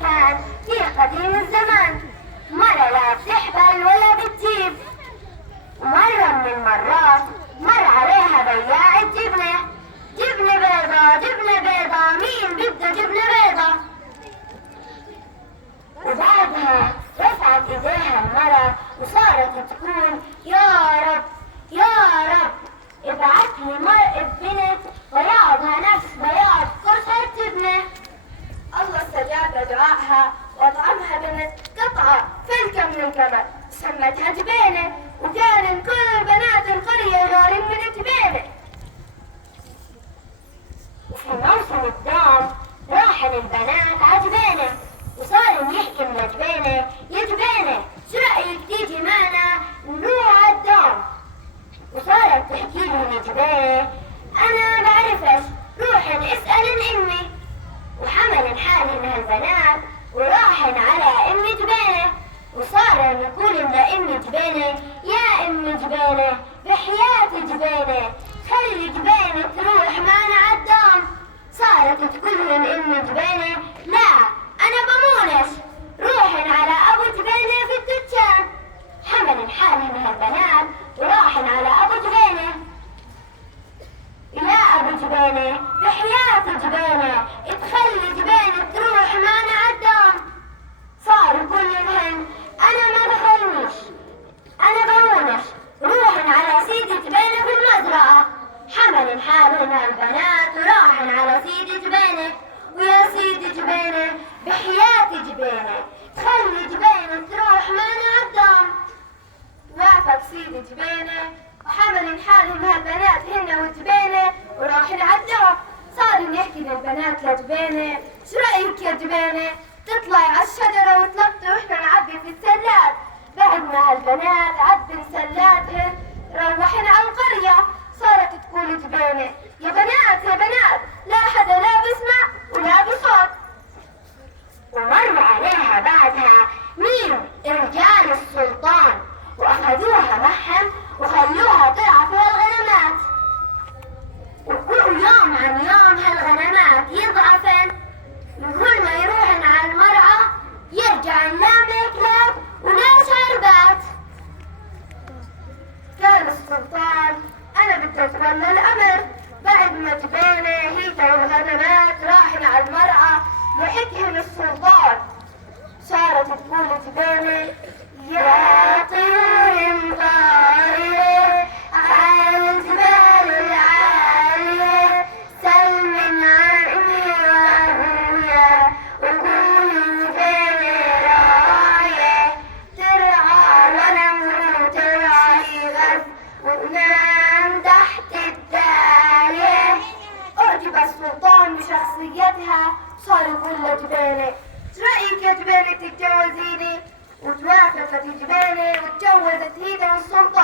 كان في قديم الزمان مرة لا بتحبل ولا بتجيب. مرة من المرات مر عليها بياع الجبنة، جبنة بيضة جبنة بيضة، مين بده جبنة بيضة؟ وبعدها رفعت ايديها المرة وصارت تقول يا رب يا رب ابعث لي بنت بياضها نفس بياض قرصة جبنة. الله استجاب دعائها وأطعمها بنت قطعة فلكة من القمر سمتها جبينة، وكان كل بنات القرية يغارين من جبينة. وفي موسم الدوم راحن البنات عجبانة وصاروا يحكي من جبانة يا جبانة شو رأيك تيجي معنا نروح عالدوم؟ وصارت تحكي لهم يا جبانة أنا بعرفش روحن اسأل أمي. وحمل حالهم هالبنات وراحن على أم جبانة وصاروا يقولن لأم جبانة يا أم جبانة بحياة جبانة خلي جبانة تروح معنا عالدوم. صارت تقولن أم جبانة لا أنا بمونش روحن على أبو جبانة في الدجان. حمل حالهم هالبنات وراحن على أبو جبانة يا أبو جبانة بحياة جبانة تخلي جبانة تروح معنا عالدوم. صاروا كلهن أنا ما بخليش أنا بمونش روحن على سيدي جبانة في المزرعة. حمل حالهم هالبنات وراحن على سيدي جبانة ويا سيدي جبانة بحياة جبانة تخلي جبانة تروح معنا عالدوم. وافق سيدي جبينة وحمل حالهم هالبنات هن وجبينة وراحن عالدوم. صار يحكي للبنات لجبينة شو رأيك يا جبينة تطلعي على الشجرة وتلقطي واحنا نعبي في السلات؟ بعد ما هالبنات عبي سلاتهن روحن على القرية. صارت تقول جبينة يا بنات يا بنات لا حدا لا بسمع ولا بصوت. ومر عليها بعدها مين رجال السلطان وأخذوها معهم وخلوها ترعى في الغنمات. وكل يوم عن يوم هالغنمات يضعفن وكل ما يروحن على المرعى يرجعن لا ماكلات ولا شربات. كان السلطان أنا بدي أتولى الأمر. بعد ما جبينة هي والغنمات راحن على المرعى وحكيهم السلطان. صارت تقول جبينة يا طير طائرة على الجبال العالية سل من عيني وأبويا وقولي جبينة راعية ترعى غنم وترعى غز ونام تحت الداية. أعجب السلطان بشخصيتها صار يقول لجبينة شو رأيك يا جبينة تتجوزيني؟ وتوافقت جبينة وتجوزت هي والسلطان.